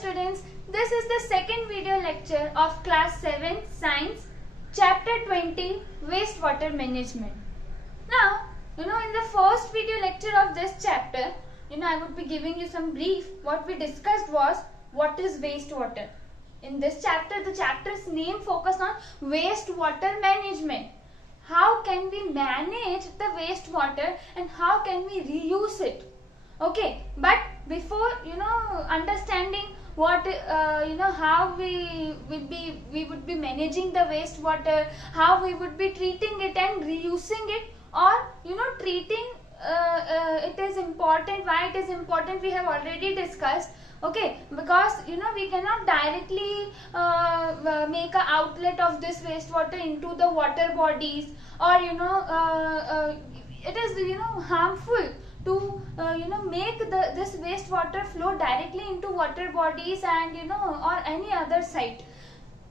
students, this is the second video lecture of class 7 science chapter 20 wastewater management. Now, in the first video lecture of this chapter, I would be giving you some brief. What we discussed was what is wastewater. In this chapter, the chapter's name focused on wastewater management. How can we manage the wastewater and how can we reuse it? Okay, but before understanding what how we would be managing the wastewater, how we would be treating it and reusing it, or treating it is important. Why it is important we have already discussed. Okay, because we cannot directly make an outlet of this wastewater into the water bodies, or it is harmful to make this wastewater flow directly into water bodies and or any other site.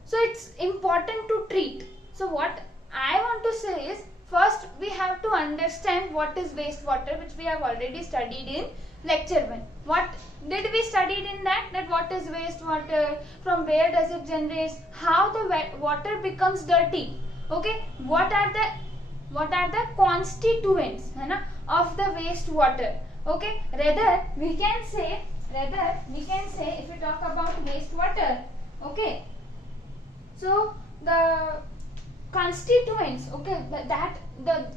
So it's important to treat. So what I want to say is, first we have to understand what is wastewater, which we have already studied in lecture 1. What did we studied in that what is wastewater, from where does it generate, how the water becomes dirty. Okay, what are the constituents of the wastewater. Okay, rather we can say if we talk about wastewater, okay, so the constituents, okay, that the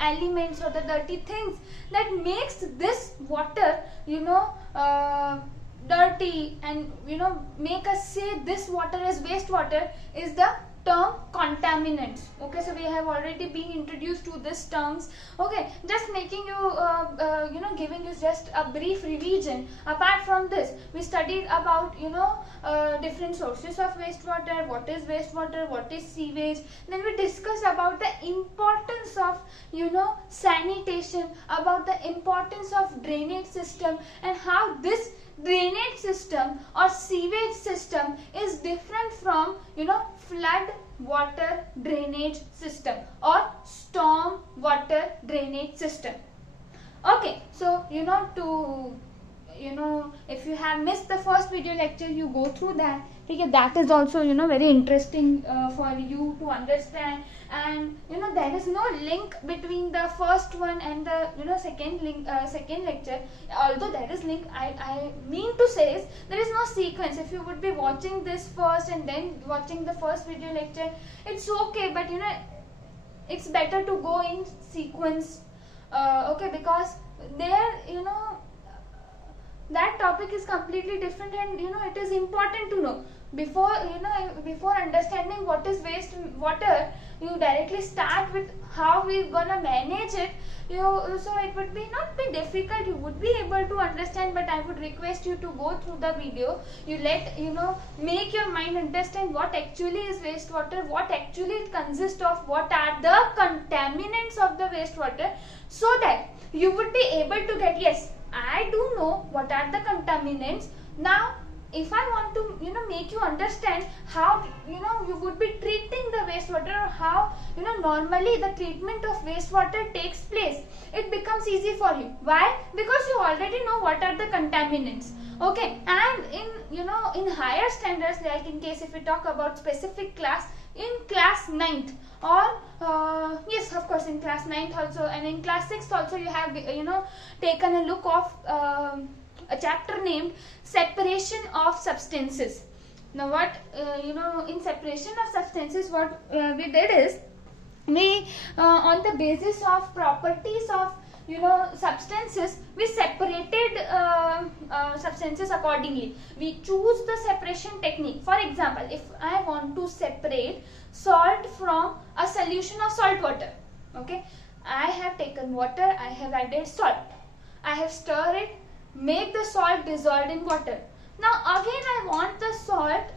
elements or the dirty things that makes this water dirty and make us say this water is wastewater is the term contaminants. Okay, so we have already been introduced to these terms. Okay, just making you giving you just a brief revision. Apart from this, we studied about different sources of wastewater, what is wastewater, what is sewage. Then we discussed about the importance of sanitation, about the importance of drainage system, and how this drainage system or sewage system is different from flood water drainage system or storm water drainage system. Okay, so if you have missed the first video lecture, you go through that, because that is also very interesting for you to understand. And there is no link between the first one and the second lecture. Although there is link, I mean to say is there is no sequence. If you would be watching this first and then watching the first video lecture, it's okay, but it's better to go in sequence. Okay, because there that topic is completely different, and it is important to know before understanding what is wastewater. You directly start with how we're gonna manage it. So it would not be difficult. You would be able to understand, but I would request you to go through the video. You make your mind understand what actually is wastewater, what actually it consists of, what are the contaminants of the wastewater, so that you would be able to get, yes, I do know what are the contaminants. Now if I want to make you understand how you would be treating the wastewater, or how normally the treatment of wastewater takes place, it becomes easy for you. Why? Because you already know what are the contaminants. Okay, and in higher standards, like in case if we talk about specific class, in class 9th, or yes, of course, in class 9th also, and in class 6th also, you have taken a look of a chapter named separation of substances. Now what in separation of substances, what we did is, we on the basis of properties of substances, we separated substances accordingly. We choose the separation technique. For example, if I want to separate salt from a solution of salt water, okay, I have taken water, I have added salt, I have stirred it, make the salt dissolved in water. Now again I want the salt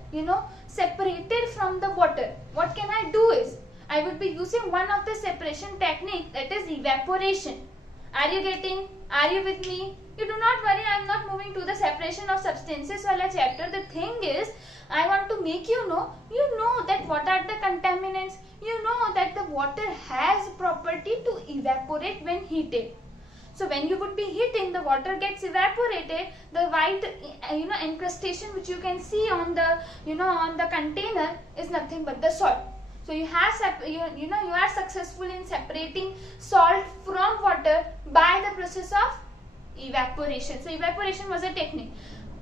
separated from the water. What can I do is, I would be using one of the separation technique, that is evaporation. Are you with me? You do not worry, I am not moving to the separation of substances wala chapter. The thing is, I want to make you know that what are the contaminants, that the water has property to evaporate when heated. So when you would be heating, the water gets evaporated. The white encrustation which you can see on the on the container is nothing but the salt. So you have you are successful in separating salt from water by the process of evaporation. So evaporation was a technique.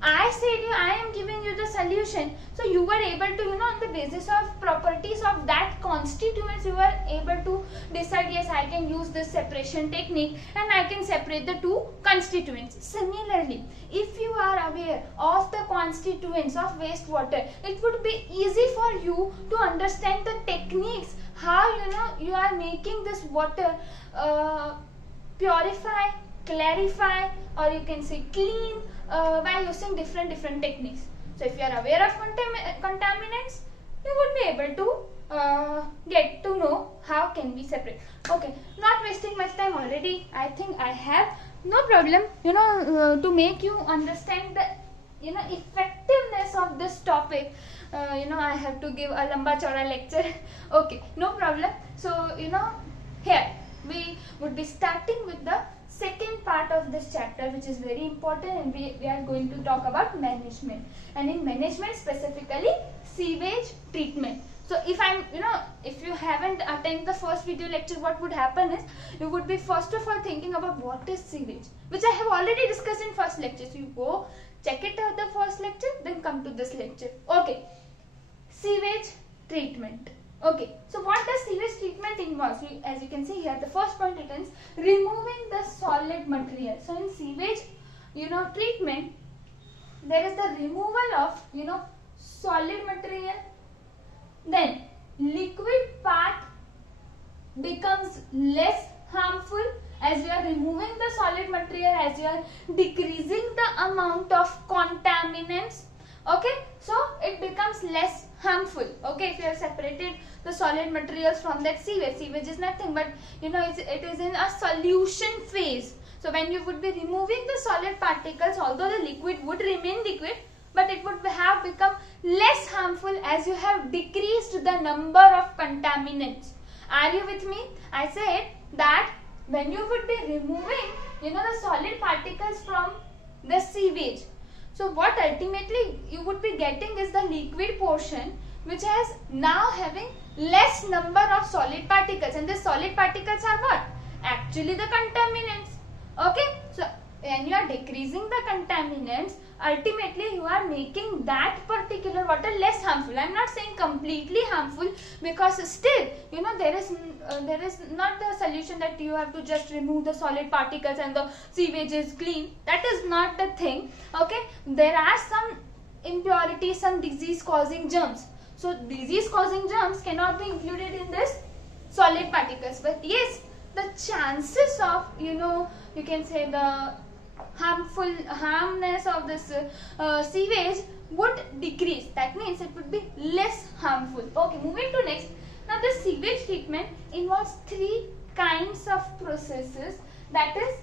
I am giving you the solution. So you were able to, on the basis of properties of that constituents, you were able to decide, yes, I can use this separation technique and I can separate the two constituents. Similarly, if you are aware of the constituents of wastewater, it would be easy for you to understand the techniques, how you are making this water purify, clarify, or you can say clean, by using different techniques. So if you are aware of contaminants, you would be able to get to know how can we separate. Okay, not wasting much time already. I think I have no problem to make you understand the effectiveness of this topic. I have to give a lamba chauda lecture. Okay, no problem. So here we would be starting with the second part of this chapter, which is very important, and we are going to talk about management, and in management specifically sewage treatment. So if you haven't attended the first video lecture, what would happen is you would be first of all thinking about what is sewage, which I have already discussed in first lecture. So you go check it out the first lecture, then come to this lecture. Okay, sewage treatment. Okay, so what does sewage treatment involve? So as you can see here, the first point it is removing the solid material. So in sewage, treatment, there is the removal of, solid material. Then liquid part becomes less harmful as you are removing the solid material, as you are decreasing the amount of contaminants. Okay, so it becomes less harmful. Okay, if you have separated the solid materials from that sewage is nothing but it is in a solution phase. So when you would be removing the solid particles, although the liquid would remain liquid, but it would have become less harmful as you have decreased the number of contaminants. Are you with me? I said that when you would be removing the solid particles from the sewage, so what ultimately you would be getting is the liquid portion, which has now having less number of solid particles, and the solid particles are what? Actually the contaminants. Okay, so when you are decreasing the contaminants, ultimately you are making that particular water less harmful. I am not saying completely harmful, because still there is not the solution that you have to just remove the solid particles and the sewage is clean. That is not the thing. Okay, there are some impurities, some disease causing germs. So disease causing germs cannot be included in this solid particles, but yes, the chances of you can say the harmness of this sewage would decrease. That means it would be less harmful. Okay, moving to next. Now the sewage treatment involves three kinds of processes, that is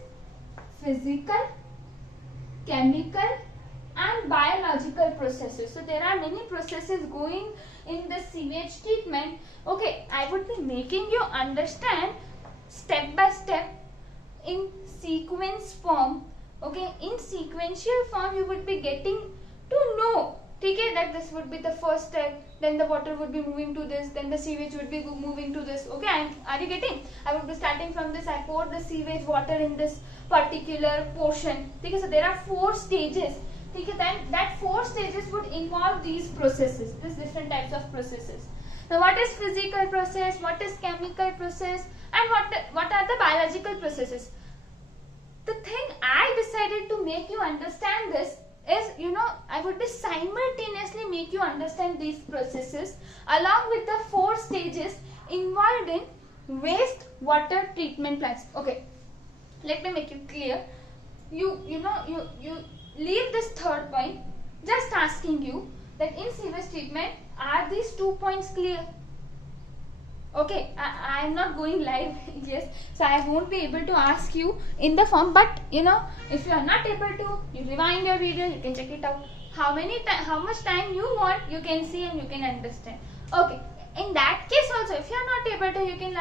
physical, chemical and biological processes. So there are many processes going in the sewage treatment. Okay, I would be making you understand step by step in sequence form. Okay, in sequential form you would be getting to know, okay, that this would be the first step, then the water would be moving to this, then the sewage would be moving to this. Okay, are you getting? I would be starting from this. I pour the sewage water in this particular portion. Okay, so there are 4 stages. Okay, then that 4 stages would involve these processes, these different types of processes. Now what is physical process, what is chemical process, and what are the biological processes? The thing I decided to make you understand this is, I would be simultaneously make you understand these processes along with the 4 stages involved in waste water treatment plants. Okay, let me make you clear. You leave this third point just asking you that in sewage treatment, are these 2 points clear? Okay, I am not going live, yes, so I won't be able to ask you in the form, but if you are not able to, you rewind your video, you can check it out. How much time you want, you can see and you can understand. Okay, in that case also, if you are not able to, you can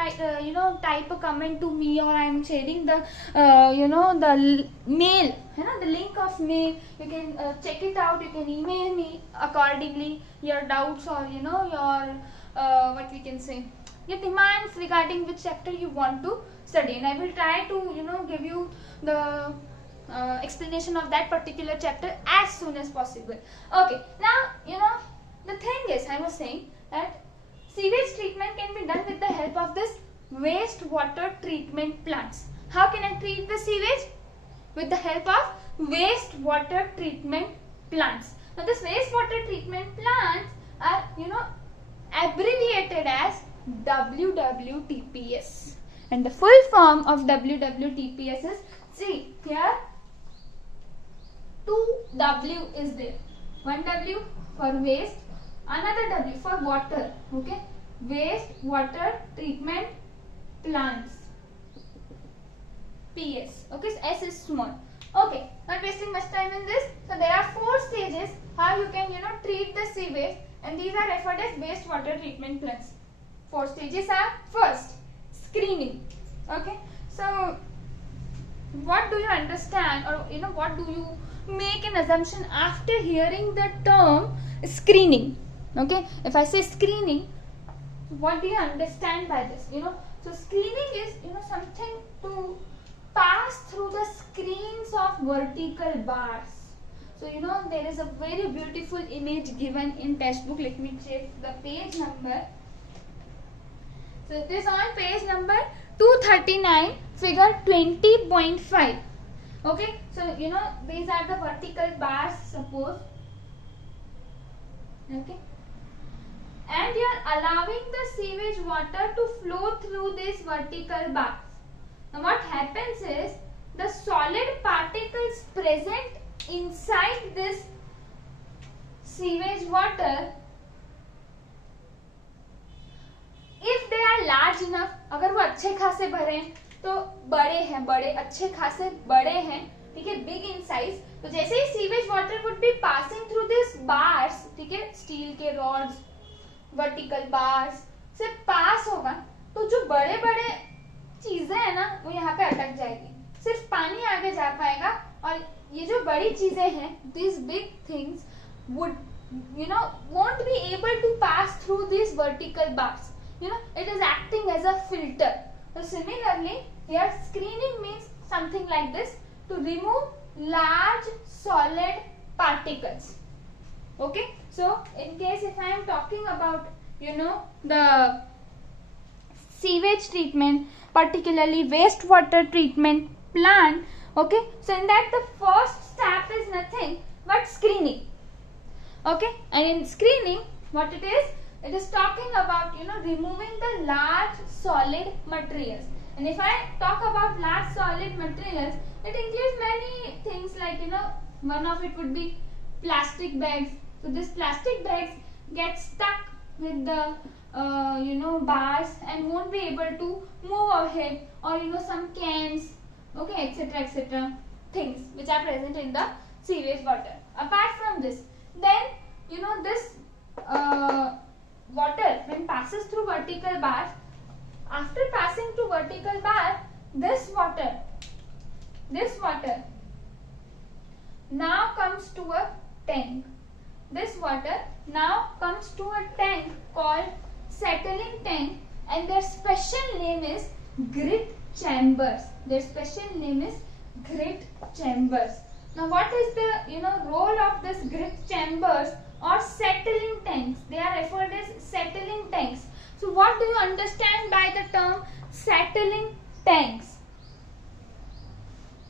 type a comment to me, or I am sharing the the mail, the link of mail. You can check it out. You can email me accordingly your doubts, or your what we can say, your demands regarding which chapter you want to study, and I will try to give you the explanation of that particular chapter as soon as possible. Okay, now the thing is, I was saying that sewage treatment can be done with the help of this wastewater treatment plants. How can I treat the sewage? With the help of wastewater treatment plants. Now this wastewater treatment plants are abbreviated as WWTPS, and the full form of WWTPS is, see here, 2W is there. One W for waste, another W for water. Okay, waste water treatment plants, PS. Okay, so S is small. Okay, not wasting much time in this. So there are 4 stages how you can treat the sewage, and these are referred as wastewater treatment plants. 4 stages are: first, screening. Okay, so what do you understand, or what do you make an assumption after hearing the term screening? Okay, if I say screening, what do you understand by this? So screening is something to pass through the screens of vertical bars. So there is a very beautiful image given in textbook. Let me check the page number. So it is on page number 239, figure 20.5. Okay, so these are the vertical bars, suppose. Okay, and you are allowing the sewage water to flow through these vertical bars. Now what happens is, the solid particles present inside this sewage water, if they are large enough, अगर वो अच्छे खासे भरे हैं, तो बड़े अच्छे खासे बड़े हैं, ठीक है, बिग इन साइज, तो जैसे ही sewage water would be passing through this bars, ठीक है, स्टील के रॉड्स, वर्टिकल बार्स से पास होगा, तो जो बड़े बड़े चीजें है ना, वो यहाँ पे अटक जाएगी, सिर्फ पानी आगे जा पाएगा, और ये जो बड़ी चीजें हैं, these big things would won't be able to pass through these vertical bars. It is acting as a filter. So similarly, here screening means something like this, to remove large solid particles. Okay, so in case if I am talking about the sewage treatment, particularly wastewater treatment plant, okay, so in that the first step is nothing but screening. Okay, and in screening, what it is talking about removing the large solid materials. And if I talk about large solid materials, it includes many things, like one of it would be plastic bags. So this plastic bags get stuck with the bars and won't be able to move ahead, or some cans, okay, etc. things which are present in the sewage water. Apart from this, then this water, when passes through vertical bars, after passing through vertical bar, this water now comes to a tank. This water now comes to a tank called settling tank, and their special name is grit chambers. Their special name is grit chambers. Now what is the role of this grit chambers or settling tanks? They are referred as settling tanks. So what do you understand by the term settling tanks?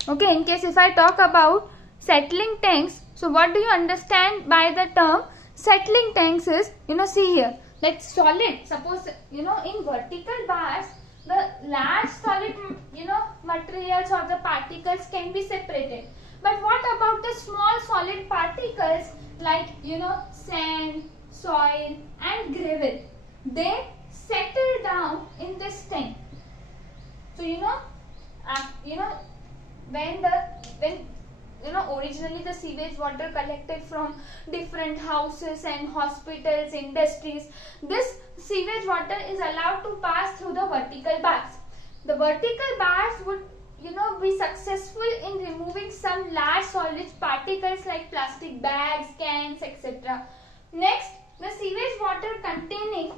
Okay, in case if I talk about settling tanks, so what do you understand by the term settling tanks is, see here, like solid, suppose in vertical bars, the large solid materials or the particles can be separated. But what about the small solid particles like sand, soil and gravel? They settle down in this tank. So when originally the sewage water collected from different houses and hospitals, industries. This sewage water is allowed to pass through the vertical bars. The vertical bars would be successful in removing some large solid particles like plastic bags, cans, etc. Next, the sewage water containing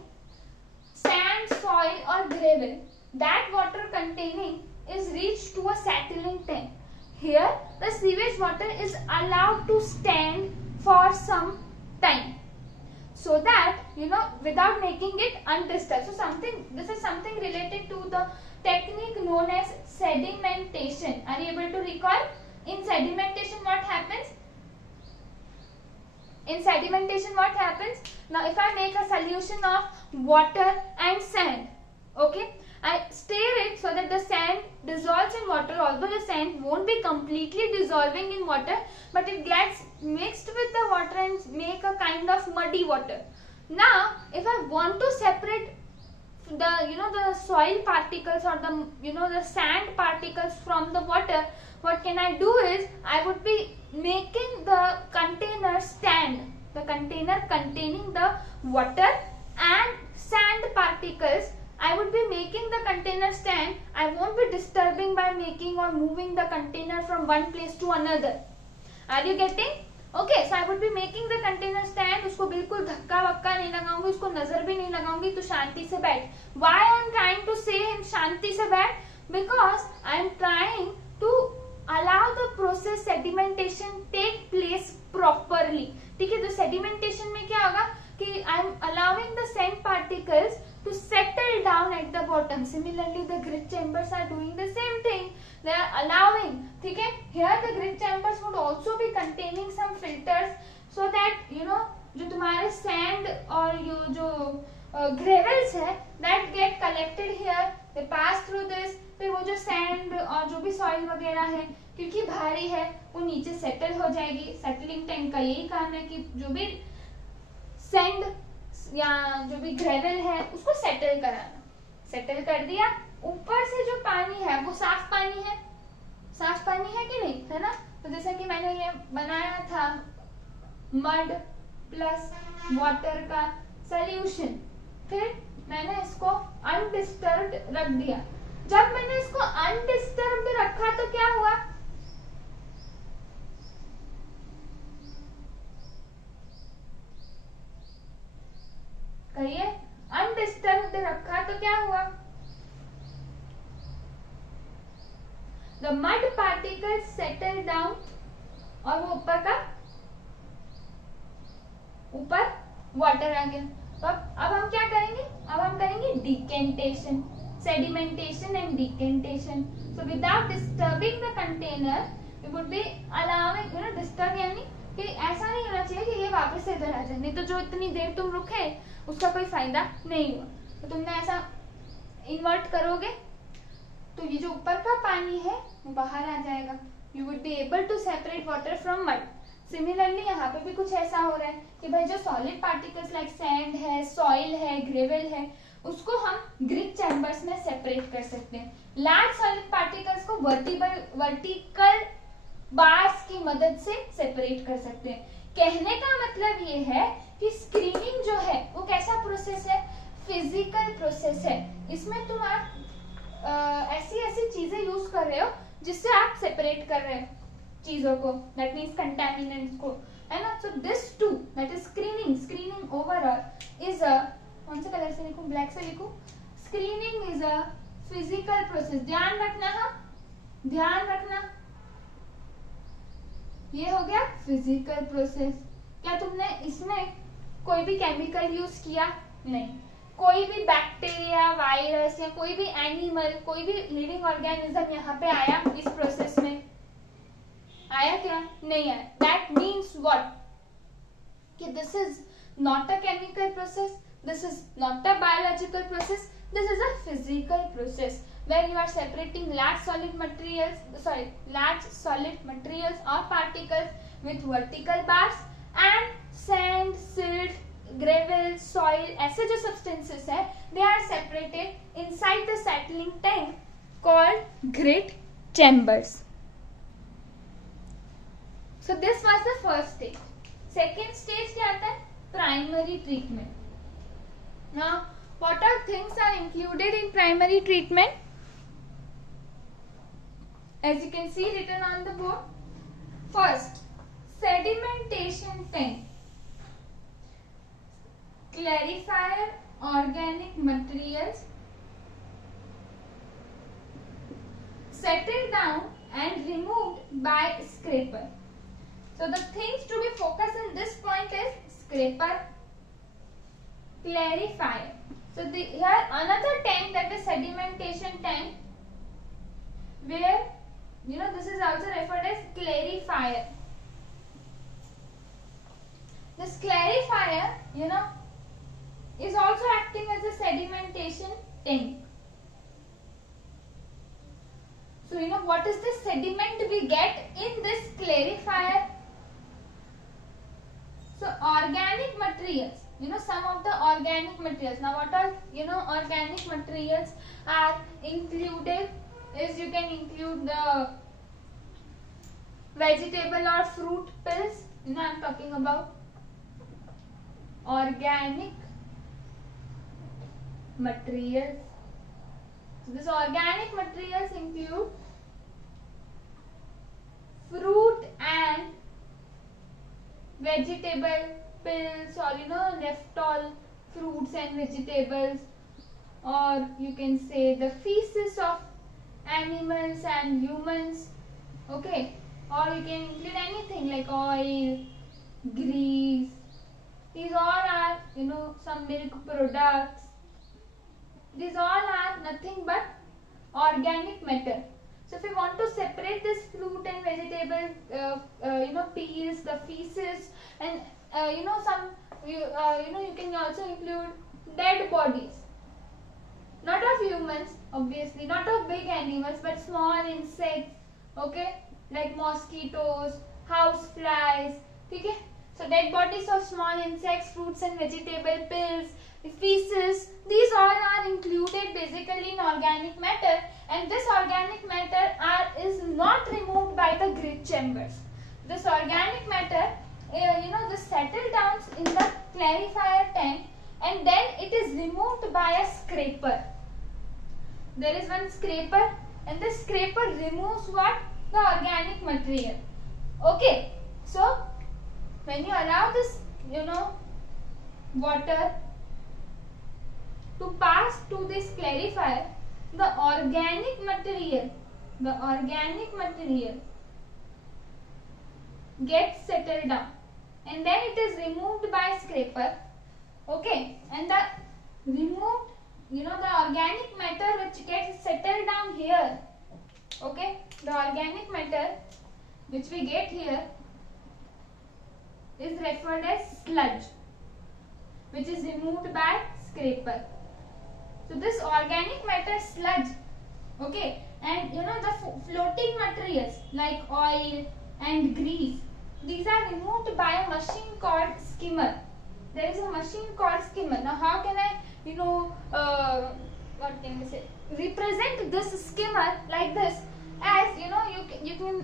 sand, soil or gravel, that water containing is reached to a settling tank. Here the sewage water is allowed to stand for some time, so that without making it undisturbed. So this is something related to the technique known as sedimentation. Are you able to recall? In sedimentation what happens? Now if I make a solution of water and sand, okay, I stir it so that the sand dissolves in water. Although the sand won't be completely dissolving in water, but it gets mixed with the water and make a kind of muddy water. Now if I want to separate the soil particles or the sand particles from the water, what can I do is I would be making the container stand, the container containing the water and sand particles. I would be making the container stand. I won't be disturbing by making or moving the container from one place to another. Are you getting? Okay, so I would be making the container stand. उसको बिल्कुल धक्का वक्का नहीं लगाऊंगी, उसको नजर भी नहीं लगाऊंगी, तो शांति से बैठ. Why I am trying to say him शांति से बैठ? Because I am trying to allow the process sedimentation take place properly. ठीक है, तो sedimentation में क्या होगा कि I am allowing the sand particles to settle down at the bottom. Similarly, the grit chambers are doing the same thing. They are allowing, ठीक है, here the grit chambers would also be containing some filters so that जो तुम्हारे sand और जो gravels है that get collected here, they pass through this. फिर वो जो sand और जो भी soil वगैरह है, क्योंकि भारी है, वो नीचे settle हो जाएगी. Settling tank का यही काम है कि जो भी sand या जो भी gravel है उसको settle कराना. Settle कर दिया, ऊपर से जो पानी है वो साफ पानी है. साफ पानी है कि नहीं, है ना? तो जैसे कि मैंने ये बनाया था मड प्लस वाटर का सॉल्यूशन, फिर मैंने इसको अनडिस्टर्ब्ड रख दिया. जब मैंने इसको अनडिस्टर्ब्ड रखा तो क्या हुआ? कहिए, अनडिस्टर्ब्ड रखा तो क्या हुआ? The mud particles settle down और वो ऊपर वाटर आ गया. तो अब हम क्या करेंगे? अब हम करेंगे decantation, sedimentation and decantation. So without disturbing the container, we would be allowing, disturb यानी कि ऐसा नहीं होना चाहिए कि ये वापस से इधर आ जाए, नहीं तो जो इतनी देर तुम रुके उसका कोई फायदा नहीं हुआ. तो तुमने ऐसा इन्वर्ट करोगे तो ये जो ऊपर का पानी है वो बाहर आ जाएगा. You would be able to separate water from mud. Similarly यहाँ पे भी कुछ ऐसा हो रहा है कि भाई जो सॉलिड पार्टिकल्स लाइक सैंड है, सॉइल है, ग्रेवल है, उसको हम ग्रिट चैम्बर्स में सेपरेट कर सकते हैं. लार्ज सॉलिड पार्टिकल्स को वर्टिकल बार्स की मदद से सेपरेट कर सकते हैं. कहने का मतलब ये है कि स्क्रीनिंग जो है वो कैसा प्रोसेस है? फिजिकल प्रोसेस है. इसमें तुम आप ऐसी चीजें यूज कर रहे हो जिससे आप सेपरेट कर रहे हो चीजों को, दैट मीन्स कंटामिनेंट्स को, है ना. So this too, that is screening overall is a, कौन से कलर से लिखूं? ब्लैक से लिखूं? Screening is a physical process. ध्यान रखना, ध्यान रखना, ये हो गया फिजिकल प्रोसेस. क्या तुमने इसमें कोई भी केमिकल यूज किया? नहीं. कोई भी बैक्टीरिया, वायरस या कोई भी एनिमल, कोई भी लिविंग ऑर्गेनिज्म यहाँ पे आया इस प्रोसेस में? आया क्या? नहीं आया. That means what? कि this is not a chemical process, this is not a biological process, this is a physical process where you are separating large solid materials or particles with vertical bars and sand, silt, gravel, soil, ऐसे जो substances है, they are separated inside the settling tank called grit chambers. So this was the first stage. Second stage क्या आता है? Primary treatment. Now what all things are included in primary treatment? As you can see written on the board. First, sedimentation tank, clarifier organic materials, settled down and removed by scraper. So the things to be focused in this point is scraper, clarifier. So here another tank, that is sedimentation tank, where this is also referred as clarifier. This clarifier is also acting as a sedimentation tank. So what is the sediment we get in this clarifier? So organic materials, some of the organic materials. Now what all organic materials are included is, you can include the vegetable or fruit pills. I am talking about organic materials. So this organic materials include fruit and vegetable pills, or left all fruits and vegetables, or you can say the feces of animals and humans, okay, or you can include anything like oil, grease. These all are some milk products. These all are nothing but organic matter. So if you want to separate this fruit and vegetable peels, the feces, and some you can also include dead bodies. Not of humans, obviously, not of big animals, but small insects, okay, like mosquitoes, house flies, okay. So dead bodies of small insects, fruits and vegetable pills, feces, these all are included basically in organic matter, and this organic matter is not removed by the grit chambers. This organic matter, this settle down in the clarifier tank, and then it is removed by a scraper. There is one scraper, and this scraper removes what? The organic material. Okay, so when you allow this water to pass to this clarifier, the organic material gets settled down, and then it is removed by scraper, okay, and the removed the organic matter which gets settled down here, okay, the organic matter which we get here is referred as sludge, which is removed by scraper. So this organic matter sludge, okay, and the floating materials like oil and grease, these are removed by a machine called skimmer. There is a machine called skimmer. Now how can I what can we say, represent this skimmer like this? As you can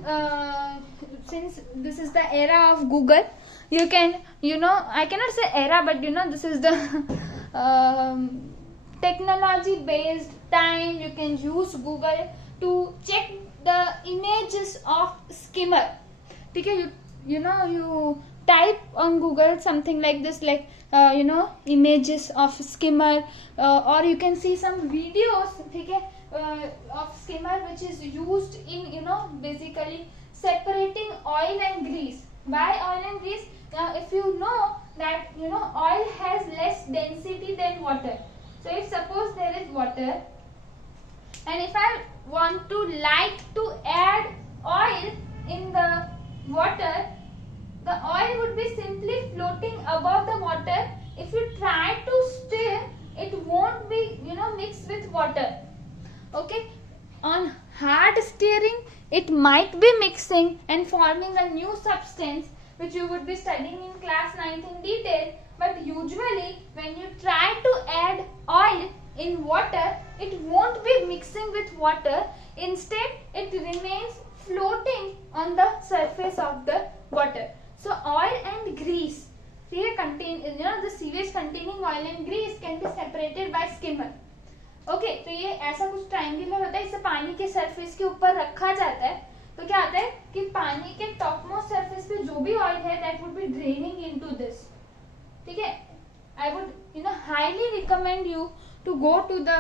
since this is the era of Google, you can I cannot say era, but this is the technology based time. You can use Google to check the images of skimmer. Okay, you type on Google something like this, like images of skimmer, or you can see some videos, okay, of skimmer which is used in basically separating oil and grease. By oil and grease, if you know that oil has less density than water. So if suppose there is water, and if I want to add oil in the water, the oil would be simply floating above the water. If you try to stir, it won't be mixed with water, okay. On hard stirring, it might be mixing and forming a new substance which you would be studying in class 9th in detail. But usually when you try to add oil in water, it won't be mixing with water. Instead, it remains floating on the surface of the water. So oil and grease, the sewage containing oil and grease can be separated by skimmer. Okay तो ये ऐसा कुछ triangular होता है, इसे पानी के surface के ऊपर रखा जाता है. तो क्या आता है कि पानी के टॉप मोस्ट सरफेस पे जो भी ऑयल है that would be draining into this. ठीक है, I would highly recommend you to go to the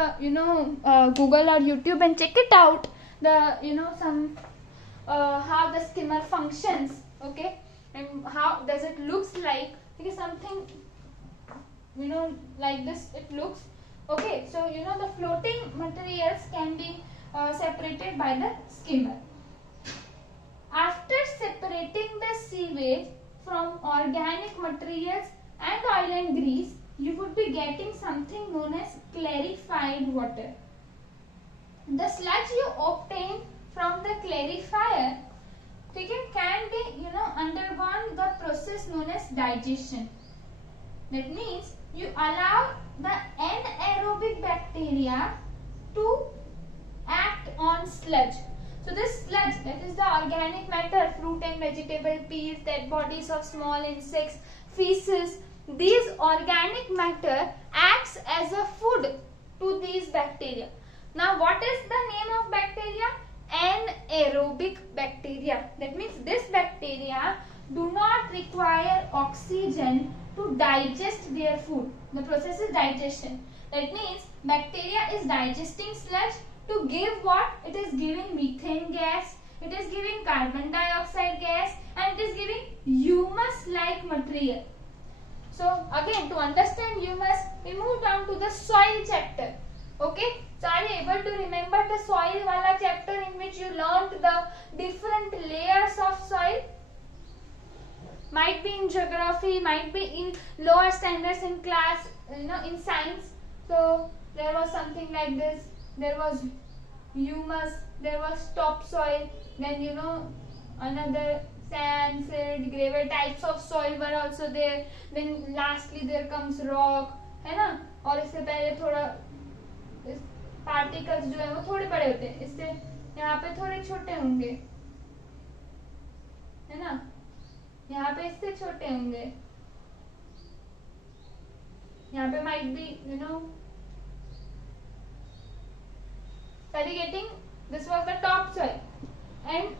Google or YouTube and check it out, the some how the skimmer functions, okay, and how does it looks like. Okay, something like this it looks. Okay, so the floating materials can be separated by the skimmer. After separating the sewage from organic materials and oil and grease, you would be getting something known as clarified water. The sludge you obtain from the clarifier can be undergone the process known as digestion. That means you allow the anaerobic bacteria to act on sludge. So this sludge, that is the organic matter, fruit and vegetable peels, dead bodies of small insects, feces, these organic matter acts as a food to these bacteria. Now what is the name of bacteria? Anaerobic bacteria. That means this bacteria do not require oxygen to digest their food. The process is digestion. That means bacteria is digesting sludge to give what? It is giving methane gas, it is giving carbon dioxide gas, and it is giving humus like material. So again, to understand humus, we move down to the soil chapter. Okay, so are you able to remember the soil wala chapter in which you learned the different layers of soil? Might be in geography, might be in lower standards in class, in science. So there was something like this. There was humus, there was topsoil, then another sand, silt, gravel types of soil were also there. Then lastly there comes rock, है ना. और इससे पहले थोड़ा particles जो है वो थोड़े बड़े होते हैं, इससे यहाँ पे थोड़े छोटे होंगे, है ना. यहाँ पे इससे छोटे होंगे, यहाँ पे might be are you getting? This was the topsoil, and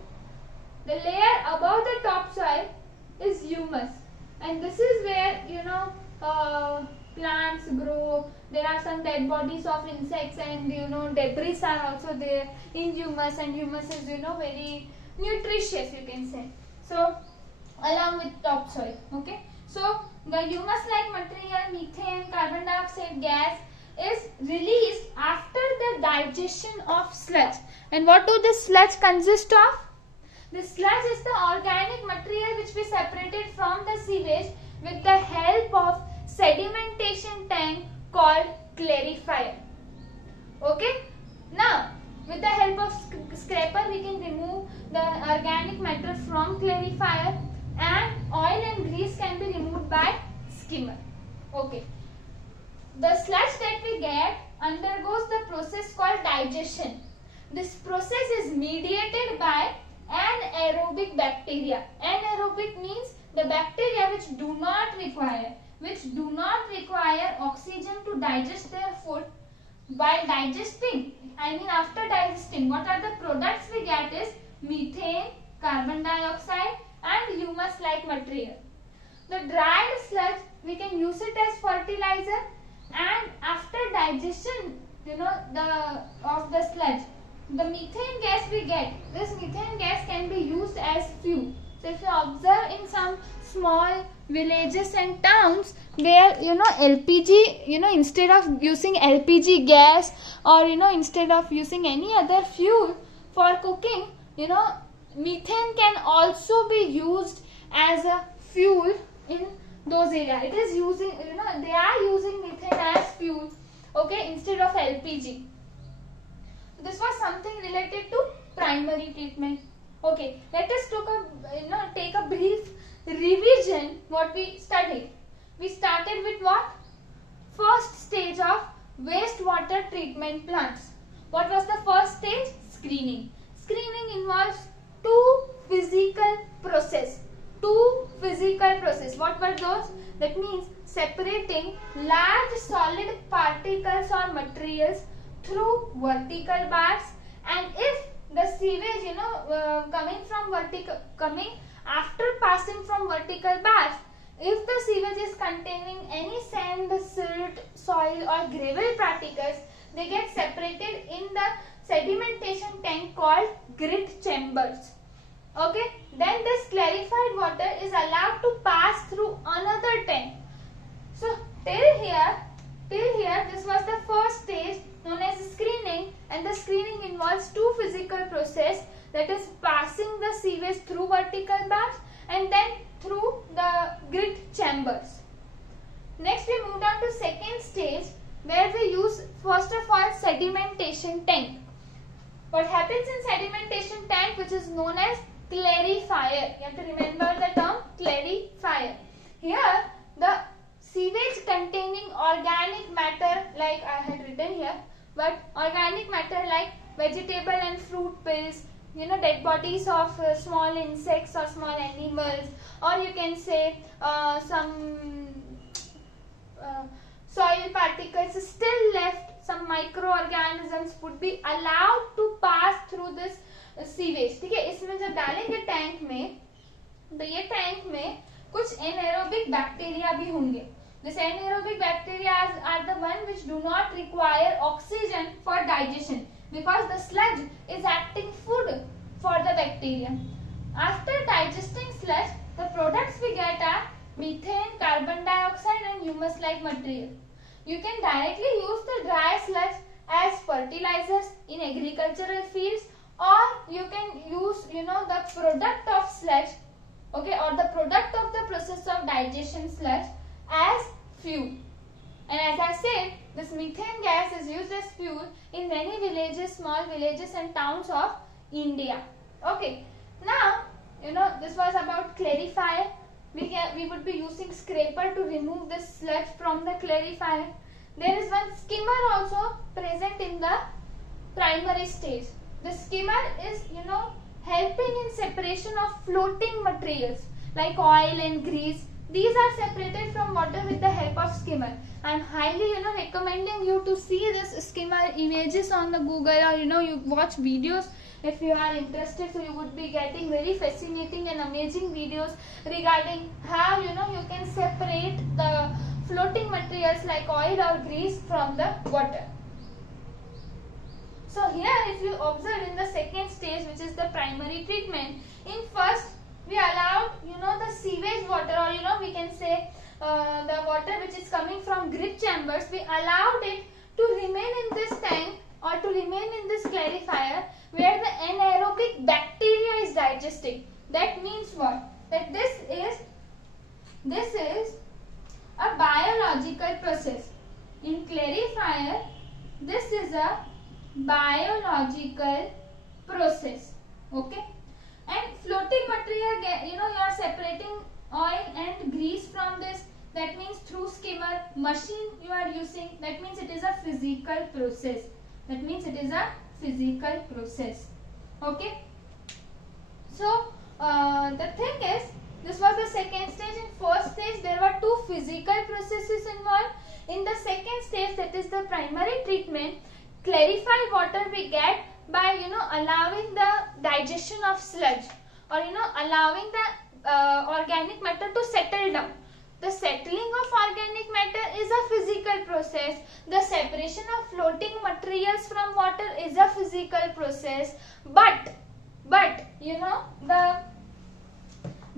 the layer above the topsoil is humus, and this is where plants grow. There are some dead bodies of insects, and debris are also there in humus, and humus is very nutritious, you can say. So along with topsoil, okay. So the humus like material, methane, carbon dioxide gas is released after the digestion of sludge. And what do this sludge consist of? The sludge is the organic material which we separated from the sewage with the help of sedimentation tank called clarifier. Okay. Now with the help of scraper we can remove the organic matter from clarifier, and oil and grease can be removed by skimmer. Okay. The sludge that we get undergoes the process called digestion. This process is mediated by anaerobic bacteria. Anaerobic means the bacteria which do not require oxygen to digest their food. While digesting, after digesting, what are the products we get is methane, carbon dioxide, and humus like material. The dried sludge, we can use it as fertilizer, and after digestion of the sludge, the methane gas we get, this methane gas can be used as fuel. So if you observe in some small villages and towns where LPG, instead of using LPG gas, or instead of using any other fuel for cooking, methane can also be used as a fuel in those areas. It is using, they are using methane as fuel, okay, instead of LPG. This was something related to primary treatment. Okay, let us take a brief revision what we studied. We started with what? First stage of wastewater treatment plants. What was the first stage? Screening. Screening involves two physical process. Two physical process. What were those? That means separating large solid particles or materials through vertical bars, and if the sewage coming after passing from vertical bars, if the sewage is containing any sand, silt, soil or gravel particles, they get separated in the sedimentation tank called grit chambers. Okay, then this clarified water is allowed to pass through another tank. So till here this was the first stage known as screening, and the screening involves two physical process, that is passing the sewage through vertical bars and then through the grit chambers. Next we moved on to second stage, where we use first of all sedimentation tank. What happens in sedimentation tank, which is known as clarifier? You have to remember the term clarifier. Here the sewage containing organic matter, like I had written here, but organic matter like vegetable and fruit peels, dead bodies of small insects or small animals, or you can say some soil particles still left, some microorganisms would be allowed to pass through this sewage. ठीक है, इसमें जब डालेंगे tank में, तो ये tank में कुछ एनाएरोबिक बैक्टीरिया भी होंगे. This anaerobic bacteria are the one which do not require oxygen for digestion, because the sludge is acting food for the bacteria. After digesting sludge, the products we get are methane, carbon dioxide and humus-like material. You can directly use the dry sludge as fertilizers in agricultural fields, or you can use the product of sludge, okay, or the product of the process of digestion sludge as fuel. And as I said, this methane gas is used as fuel in many villages, small villages and towns of India. Okay, now this was about clarifier. We would be using scraper to remove this sludge from the clarifier. There is one skimmer also present in the primary stage. The skimmer is helping in separation of floating materials like oil and grease. These are separated from water with the help of skimmer. I am highly recommending you to see this skimmer images on the Google, or you watch videos if you are interested. So you would be getting very fascinating and amazing videos regarding how you can separate the floating materials like oil or grease from the water. So here if you observe in the second stage, which is the primary treatment, in first we allowed the sewage water, or we can say the water which is coming from grit chambers, we allowed it to remain in this tank or to remain in this clarifier where the anaerobic bacteria is digesting. That means what? That this is a biological process. In clarifier, this is a biological process. Okay. And floating material, you are separating oil and grease from this. That means through skimmer machine you are using. That means it is a physical process. Okay. So the thing is, this was the second stage. In first stage there were two physical processes involved. In the second stage, that is the primary treatment, clarified water we get by allowing the digestion of sludge, or allowing the organic matter to settle down. The settling of organic matter is a physical process. The separation of floating materials from water is a physical process. But the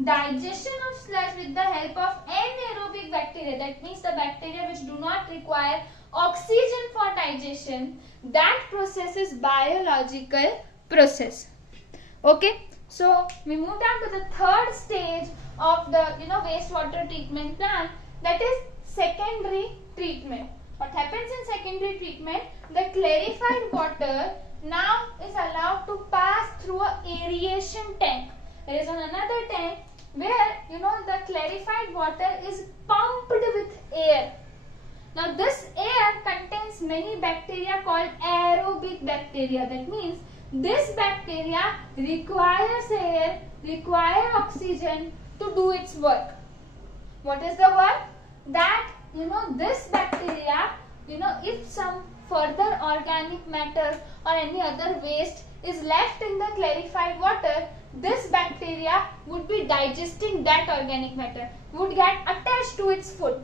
digestion of sludge with the help of anaerobic bacteria, that means the bacteria which do not require oxygen for digestion, that process is biological process. Okay, so we moved on to the third stage of the wastewater treatment plant, that is secondary treatment. What happens in secondary treatment? The clarified water now is allowed to pass through a aeration tank. There is another tank where the clarified water is pumped with air. Now this air contains many bacteria called aerobic bacteria. That means This bacteria requires air, require oxygen to do its work. What is the work? That this bacteria, if some further organic matter or any other waste is left in the clarified water, this bacteria would be digesting that organic matter, would get attached to its food.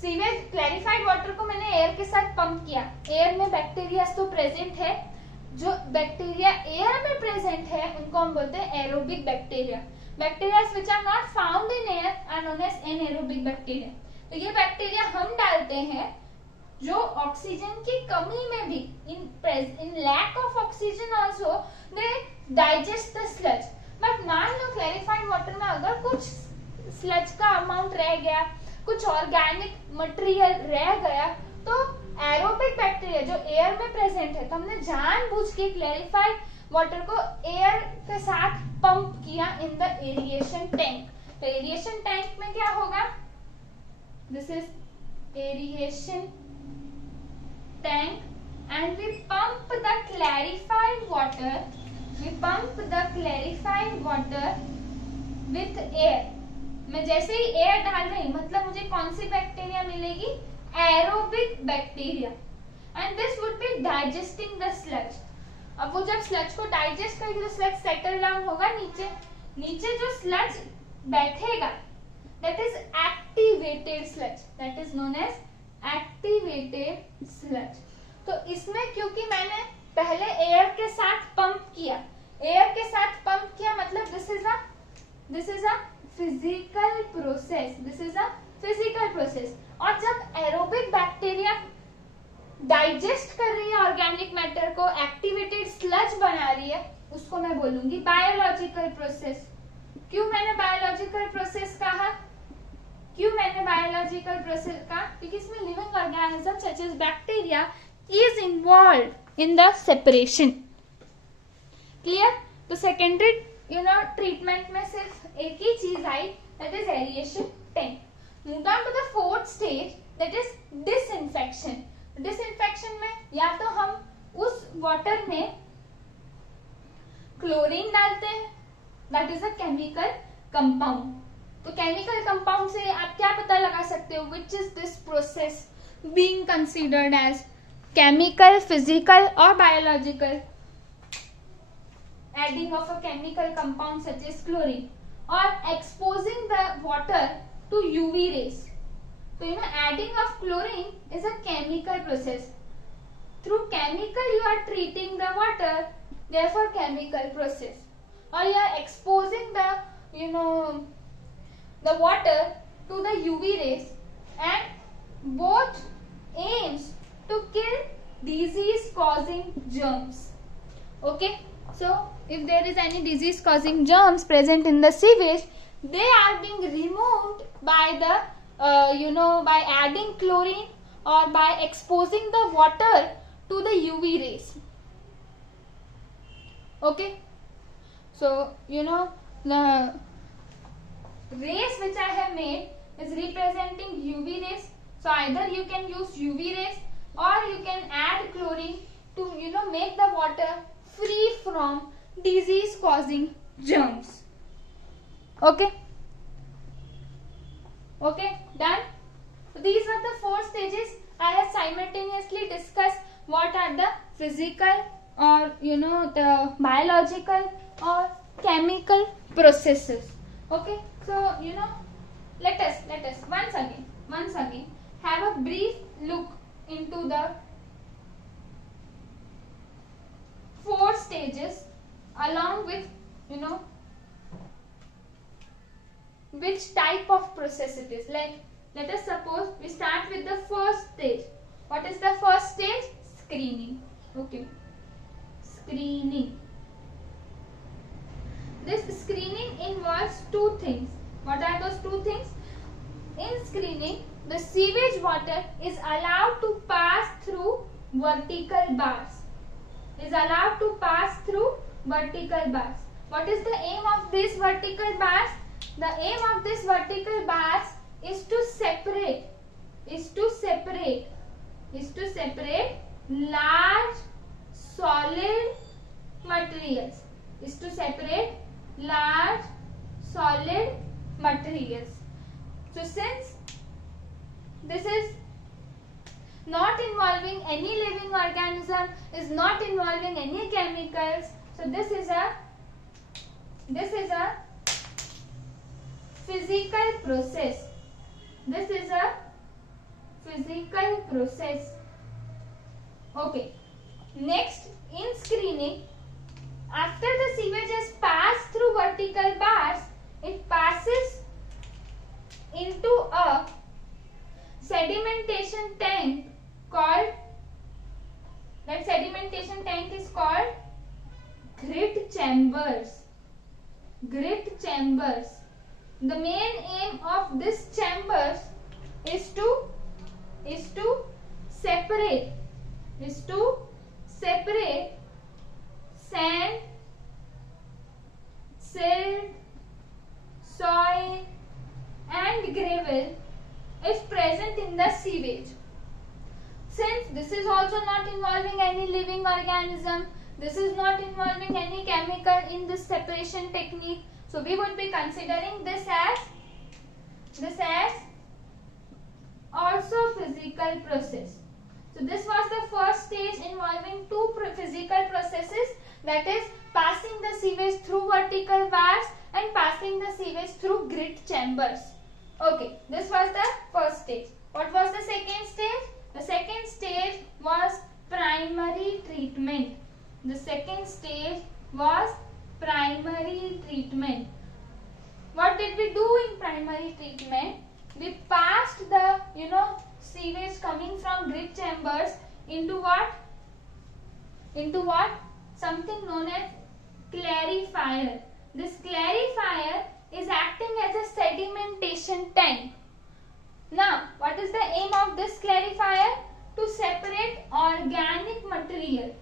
Sewage clarified water को मैंने air के साथ pump किया, air में bacteria तो present है, जो bacteria air में प्रेजेंट है उनको हम बोलते हैं aerobic bacteria. Bacteria which are not found in air are known as anaerobic bacteria. तो ये बैक्टीरिया हम डालते हैं जो ऑक्सीजन की कमी में भी in lack of oxygen also they digest the sludge. But मान लो क्लैरिफाइड वाटर में अगर कुछ स्लज का अमाउंट रह गया, कुछ ऑर्गेनिक मटेरियल रह गया, तो एरोबिक बैक्टीरिया जो एयर में प्रेजेंट है, तो हमने जानबूझ के क्लैरिफाइड वाटर को एयर के साथ पंप किया इन द एरिएशन टैंक. तो एरिएशन टैंक में क्या होगा? This is aeration tank and we pump the clarified water, we pump the clarified water with air. मैं जैसे ही एयर डाल रही, मतलब मुझे कौन सी बैक्टीरिया मिलेगी? Aerobic bacteria. And this would be digesting the sludge. अब वो जब स्लज को डाइजेस्ट करेगी तो स्लज सेटल डाउन होगा नीचे. नीचे जो स्लज बैठेगा that is activated sludge, that is known as activated sludge. तो इसमें क्योंकि मैंने पहले एयर के साथ पंप किया, एयर के साथ पंप किया मतलब this is a physical process, this is a physical process. और जब एरोबिक बैक्टीरिया डाइजेस्ट कर रही है ऑर्गेनिक मैटर को, एक्टिवेटेड स्लज बना रही है, उसको मैं बोलूंगी बायोलॉजिकल प्रोसेस. क्यों मैंने बायोलॉजिकल प्रोसेस कहा? क्योंकि इसमें living organism such as bacteria is involve in the separation. Clear? तो सेकेंडरी ट्रीटमेंट में सिर्फ एक ही चीज आई, that is aeration tank. Move down to the fourth stage, that is disinfection. Disinfection में या तो हम उस वाटर में क्लोरीन डालते हैं, that is a chemical compound. तो केमिकल कंपाउंड से आप क्या पता लगा सकते हो? Which is this process being considered as chemical, physical और biological? Adding of a chemical compound such as chlorine or exposing the water to UV rays. So adding of chlorine is a chemical process. Through chemical you are treating the water, therefore chemical process. Or you are exposing the the water to the UV rays, and both aims to kill disease causing germs. Okay? So if there is any disease causing germs present in the sewage, they are being removed by the by adding chlorine or by exposing the water to the UV rays. Okay? So the rays which I have made is representing UV rays. So either you can use UV rays or you can add chlorine to make the water free from disease causing germs. Okay, done. So these are the four stages. I have simultaneously discussed what are the physical or the biological or chemical processes. Okay, so let us once again have a brief look into the four stages along with which type of process it is. Let us suppose we start with the first stage. What is the first stage? Screening. Okay, screening. This screening involves two things. What are those two things? In screening, the sewage water is allowed to pass through vertical bars. What is the aim of these vertical bars? The aim of these vertical bars is to separate large solid materials, is to separate large solid materials. So since this is not involving any living organism, is not involving any chemicals, so this is a physical process. This is a physical process. Okay. Next, in screening, after the sewage has passed through vertical bars, it passes into a sedimentation tank called, that sedimentation tank is called grit chambers. Grit chambers. The main aim of this chambers is to separate sand, silt, soil and gravel if present in the sewage. Since this is also not involving any living organism, this is not involving any chemical in this separation technique, so we would be considering this as also physical process. So this was the first stage involving two physical processes, that is passing the sewage through vertical bars and passing the sewage through grit chambers. Okay, this was the first stage. What was the second stage? The second stage was primary treatment. The second stage was primary treatment. What did we do in primary treatment? We passed the sewage coming from grit chambers into what? Something known as clarifier. This clarifier is acting as a sedimentation tank. Now, what is the aim of this clarifier? To separate organic material.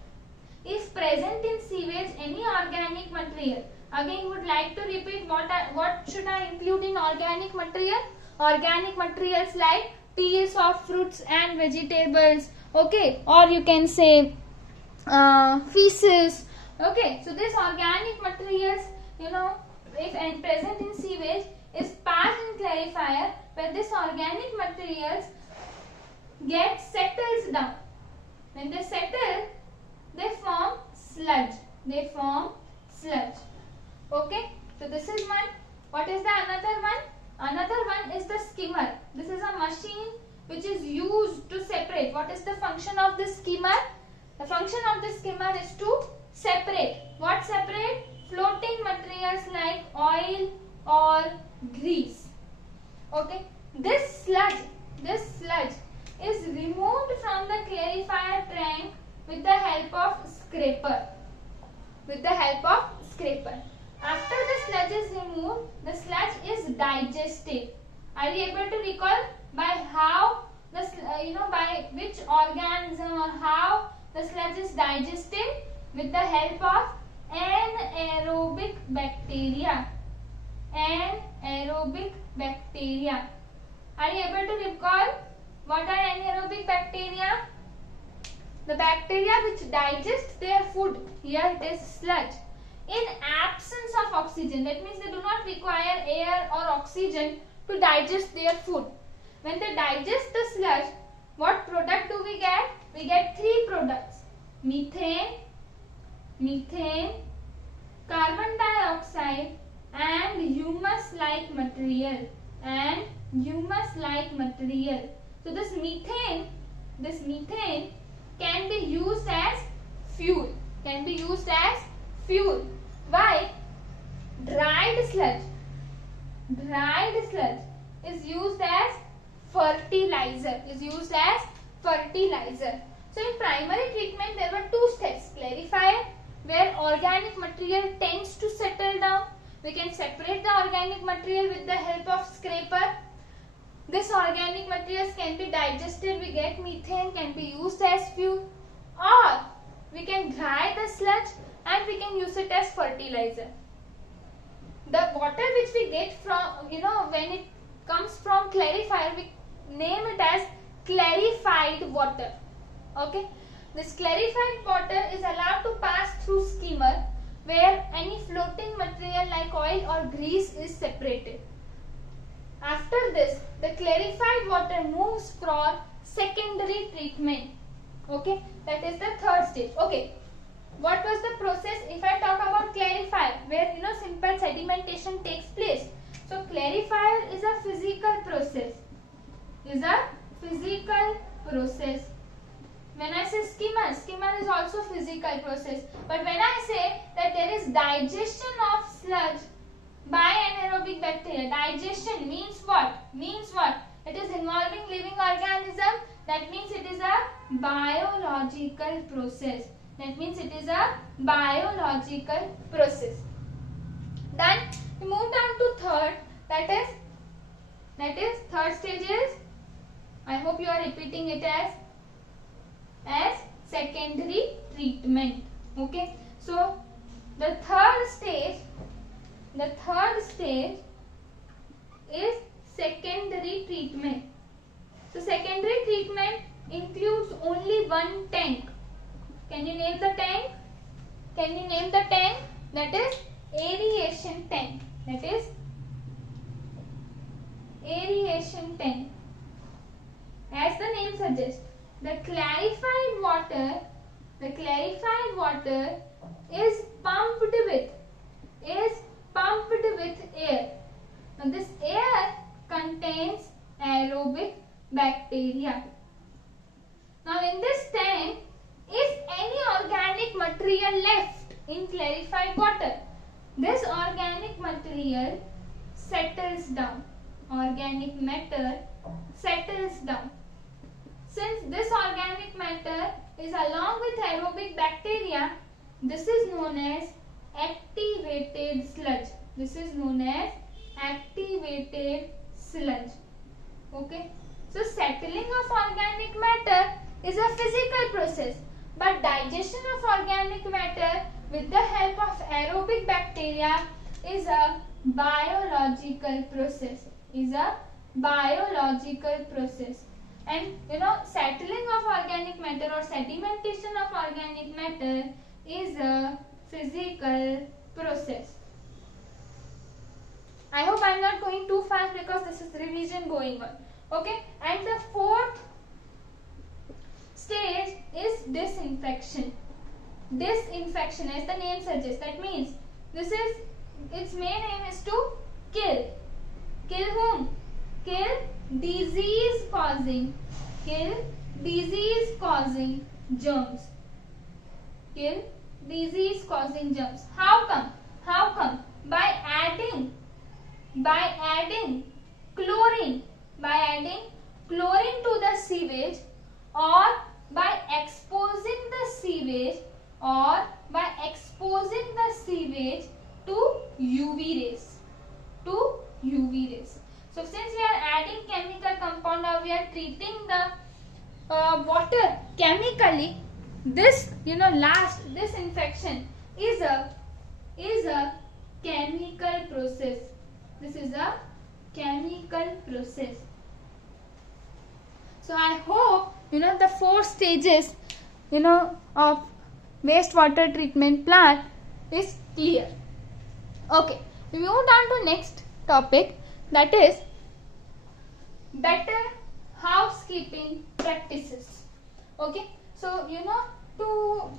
If present in sewage any organic material, again would like to repeat, what should I include in organic material? Organic materials like peels of fruits and vegetables, okay, or you can say feces, okay. So this organic materials, if present in sewage, is passed in clarifier, where this organic materials get settles down. When they settle, they form sludge. Okay. So this is one. What is the another one? Another one is the skimmer. This is a machine which is used to separate. What is the function of the skimmer? The function of the skimmer is to separate. What separate? Floating materials like oil or grease. Okay. This sludge is removed from the clarifier tank with the help of scraper. After the sludge is removed, the sludge is digested. Are you able to recall by how by which organism or how the sludge is digested? With the help of anaerobic bacteria. Anaerobic bacteria. Are you able to recall what are anaerobic bacteria? The bacteria which digest their food. Here it is sludge. In absence of oxygen, that means they do not require air or oxygen to digest their food. When they digest the sludge, what product do we get? We get three products: methane, carbon dioxide and humus-like material. So this methane can be used as fuel. Why? Dried sludge is used as fertilizer. So in primary treatment there were two steps: clarifier, where organic material tends to settle down. We can separate the organic material with the help of scraper. This organic materials can be digested. We get methane, can be used as fuel, or we can dry the sludge and we can use it as fertilizer. The water which we get from, when it comes from clarifier, we name it as clarified water. Okay. this clarified water is allowed to pass through skimmer where any floating material like oil or grease is separated. After this, the clarified water moves for secondary treatment. Okay, that is the third stage. Okay, what was the process? If I talk about clarifier, where simple sedimentation takes place. So clarifier is a physical process. When I say skimmer is also physical process. But when I say that there is digestion of sludge by anaerobic bacteria, digestion means what? It is involving living organism. That means it is a biological process. Then we move down to third. That is third stage is, I hope you are repeating it as secondary treatment. Okay, so the third stage is secondary treatment. So secondary treatment includes only one tank. Can you name the tank? That is aeration tank. As the name suggests, the clarified water is pumped with air. Now this air contains aerobic bacteria. Now in this tank, if any organic material left in clarified water, this organic material settles down. Since this organic matter is along with aerobic bacteria, this is known as activated sludge. Okay. So settling of organic matter is a physical process, but digestion of organic matter with the help of aerobic bacteria is a biological process. And settling of organic matter or sedimentation of organic matter is a physical process. I hope I am not going too fast because this is revision going on. Okay, and the fourth stage is disinfection. Disinfection, as the name suggests, that means its main aim is to kill whom? Kill disease causing germs. How come? By adding chlorine to the sewage, or by exposing the sewage to UV rays. So since we are adding chemical compound or we are treating the water chemically, this disinfection is a chemical process. So I hope the 4 stages of wastewater treatment plant is clear. Okay, we move down to next topic, that is better housekeeping practices. Okay, so to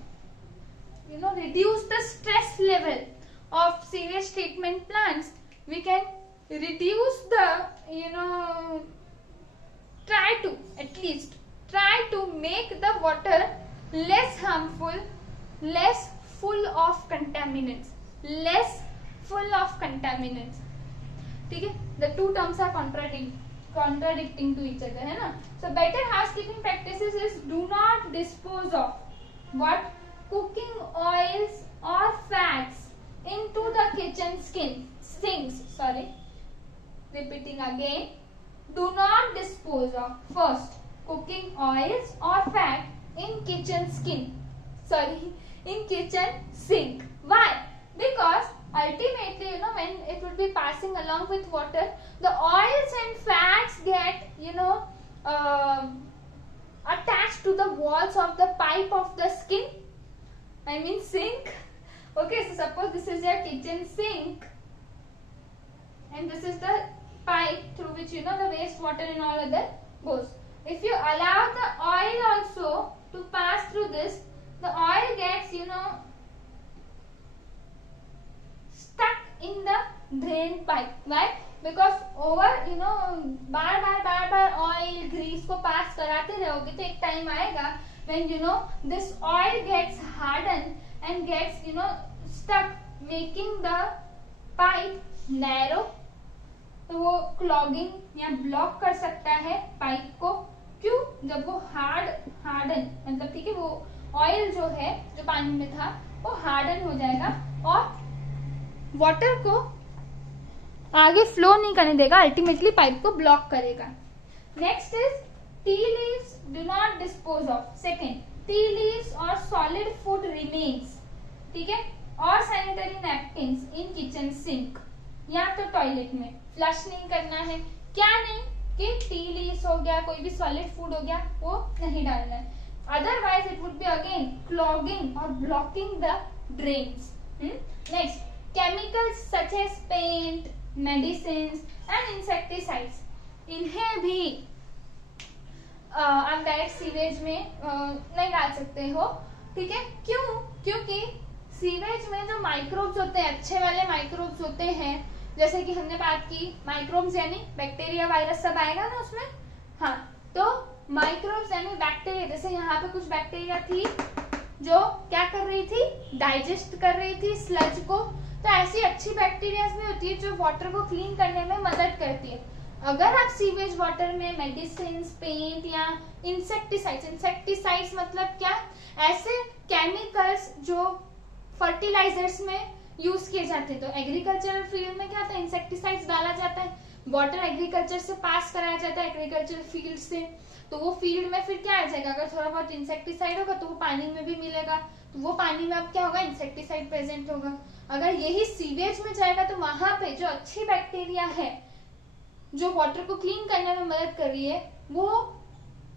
reduce the stress level of sewage treatment plants, we can reduce the try to make the water less harmful, less full of contaminants. Okay, the two terms are contradicting to each other, है ना? So better housekeeping practices is do not dispose of cooking oils or fats into the kitchen sinks. Repeating again, do not dispose of first cooking oils or fat in kitchen sink. Why? Because ultimately, when it will be passing along with water, the oils and fats get attached to the walls of the pipe of the sink. Okay, so suppose this is your kitchen sink and this is the pipe through which the wastewater and all other goes. If you allow the oil also to pass through this, the oil gets stuck in the drain pipe. Why? Because over bar oil grease को pass कराते रहोगे तो एक time आएगा when this oil gets hardened and gets stuck, making the pipe narrow. तो वो clogging या block कर सकता है पाइप को. क्यों? जब वो हार्डन मतलब ठीक है, वो ऑयल जो है जो पानी में था वो हार्डन हो जाएगा और वाटर को आगे फ्लो नहीं करने देगा, अल्टीमेटली पाइप को ब्लॉक करेगा. Next is tea leaves do not dispose of. Second, tea leaves और सॉलिड फूड रिमेन्स, ठीक है, और sanitary napkins in kitchen sink या तो टॉयलेट में फ्लश नहीं करना है. क्या नहीं कि टी लीव्स हो गया, कोई भी सॉलिड फूड हो गया, वो नहीं डालना है. Otherwise it would be again clogging और blocking the drains. Next, chemicals such as paint, medicines and insecticides, इन्हें भी आप डायरेक्ट सीवेज में नहीं डाल सकते हो. ठीक है, क्यों? क्योंकि सीवेज में जो माइक्रोब्स होते हैं, अच्छे वाले माइक्रोब्स होते हैं, जैसे कि हमने बात की माइक्रोब्स यानी बैक्टीरिया वायरस सब आएगा ना उसमें. हाँ, तो माइक्रोब्स यानी बैक्टीरिया, जैसे यहाँ पे कुछ बैक्टीरिया थी जो क्या कर रही थी, डाइजेस्ट कर रही थी स्लज को. तो ऐसी अच्छी बैक्टीरियाज भी होती है जो वाटर को क्लीन करने में मदद करती है. अगर आप सीवेज वाटर में मेडिसिन, पेंट या इंसेक्टिसाइड्स मतलब क्या, ऐसे केमिकल्स जो फर्टिलाइजर्स में यूज किए जाते हैं. तो एग्रीकल्चरल फील्ड में क्या होता है, इंसेक्टिसाइड्स डाला जाता है, वाटर एग्रीकल्चर से पास कराया जाता है, एग्रीकल्चर फील्ड से. तो वो फील्ड में फिर क्या आ जाएगा, अगर थोड़ा बहुत इंसेक्टिसाइड होगा तो वो पानी में भी मिलेगा, तो वो पानी में अब क्या होगा, इंसेक्टिसाइड प्रेजेंट होगा. अगर यही सीवेज में जाएगा तो वहां पे जो अच्छी बैक्टीरिया है जो वाटर को क्लीन करने में मदद कर रही है, वो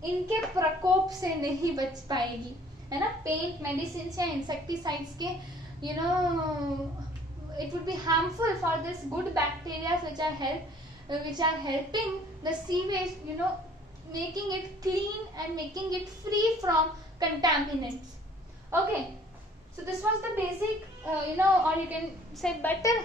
इनके प्रकोप से नहीं बच पाएगी, है ना. पेंट, मेडिसिन या इंसेक्टिसाइड्स के it would be harmful for this good bacteria which are helping the sewage, making it clean and making it free from contaminants. Okay, so this was the basic or you can say better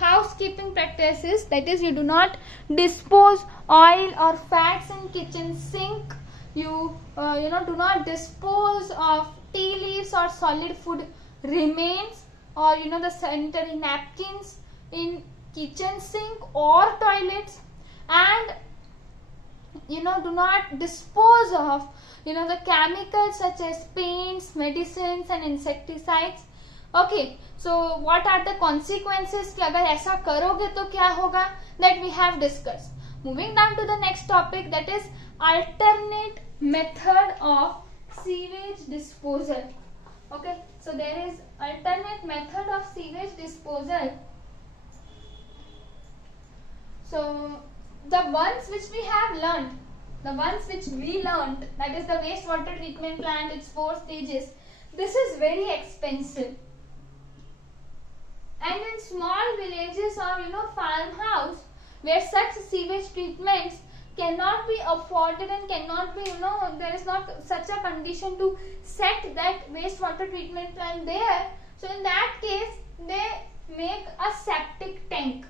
housekeeping practices, that is you do not dispose oil or fats in kitchen sink. You do not dispose of tea leaves or solid food remains or the sanitary napkins in kitchen sink or toilets, and do not dispose of the chemicals such as paints, medicines and insecticides. Okay, so what are the consequences कि अगर ऐसा करोगे तो क्या होगा, that we have discussed. Moving down to the next topic, that is alternate method of sewage disposal. Okay, so there is alternate method of sewage disposal. So the ones which we learned, that is the wastewater treatment plant, its 4 stages, this is very expensive. And in small villages or farmhouse where such sewage treatments cannot be afforded and cannot be, there is not such a condition to set that wastewater treatment plant there. So in that case, they make a septic tank.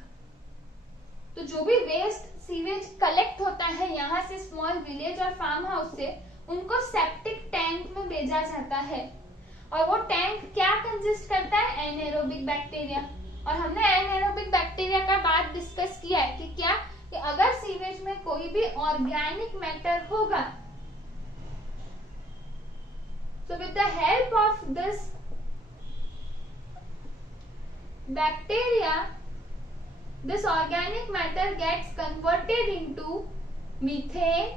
तो जो भी waste sewage collect होता है यहाँ से small village और farm house से, उनको सेप्टिक टैंक में भेजा जाता है. और वो टैंक क्या कंसिस्ट करता है, एनाएरोबिक बैक्टीरिया. और हमने एनाएरोबिक बैक्टीरिया का बात डिस्कस किया है कि क्या, कि अगर सीवेज में कोई भी ऑर्गेनिक मैटर होगा, so with the help of this bacteria, this organic matter gets converted into methane,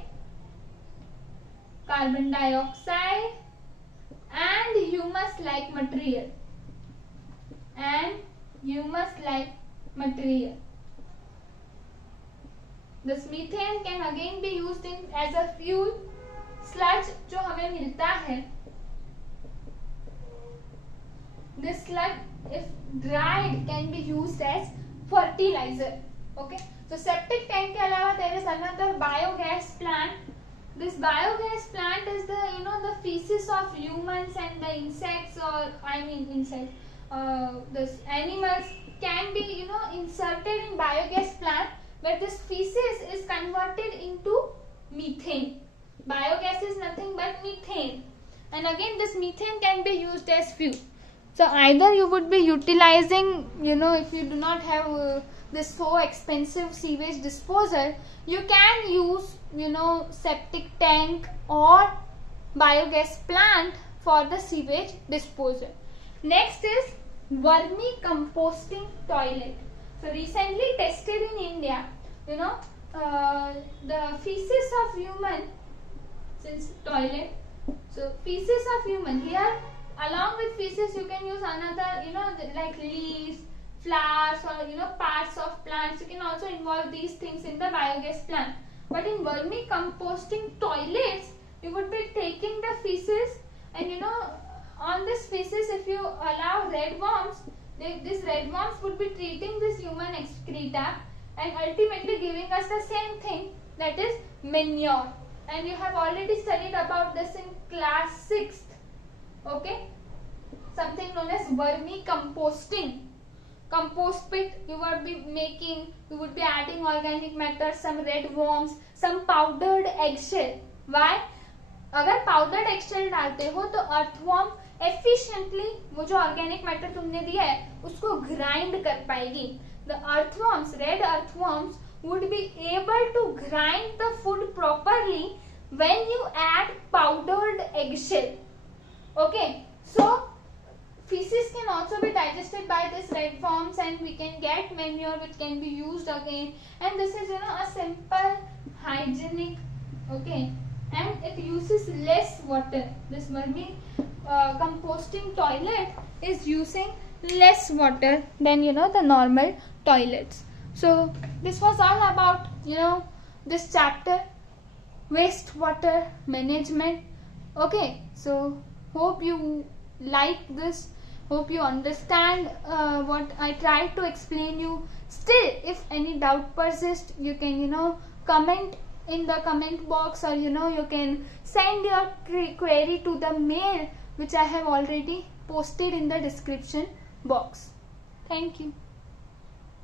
carbon dioxide and humus-like material. This methane can again be used as a fuel. sludge जो हमें मिलता है, this sludge if dried can be used as fertilizer. Okay, so septic tank के अलावा there is another biogas plant. This biogas plant is the the feces of humans and the insects, or I mean insects, this animals can be inserted in biogas plant, where this feces is converted into methane. Biogas is nothing but methane, and again this methane can be used as fuel. So either you would be utilizing, if you do not have this so expensive sewage disposal, you can use septic tank or biogas plant for the sewage disposal. Next is vermicomposting toilet. So recently tested in India, the feces of human, since toilet, so feces of human, here along with feces you can use another like leaves, flowers, or parts of plants. You can also involve these things in the biogas plant. But in vermicomposting toilets, you would be taking the feces, and on this feces, if you allow red worms, these red worms would be treating this human excreta and ultimately giving us the same thing, that is manure. And you have already studied about this in class 6th. Okay, something known as vermicomposting. Compost pit you would be making, you would be adding organic matter, some red worms, some powdered eggshell. Why? अगर powdered eggshell डालते हो तो earthworm efficiently वो जो organic matter तुमने दिया है उसको grind कर पाएगी. The earthworms, red earthworms would be able to grind the food properly when you add powdered eggshell. Okay, so feces can also be digested by these red worms, and we can get manure which can be used again. And this is a simple, hygienic, okay, and it uses less water. This composting toilet is using less water than the normal toilets. So this was all about this chapter, wastewater management. Okay, so hope you like this, hope you understand what I tried to explain you. Still, if any doubt persists, you can comment in the comment box, or you can send your query to the mail which I have already posted in the description box. Thank you.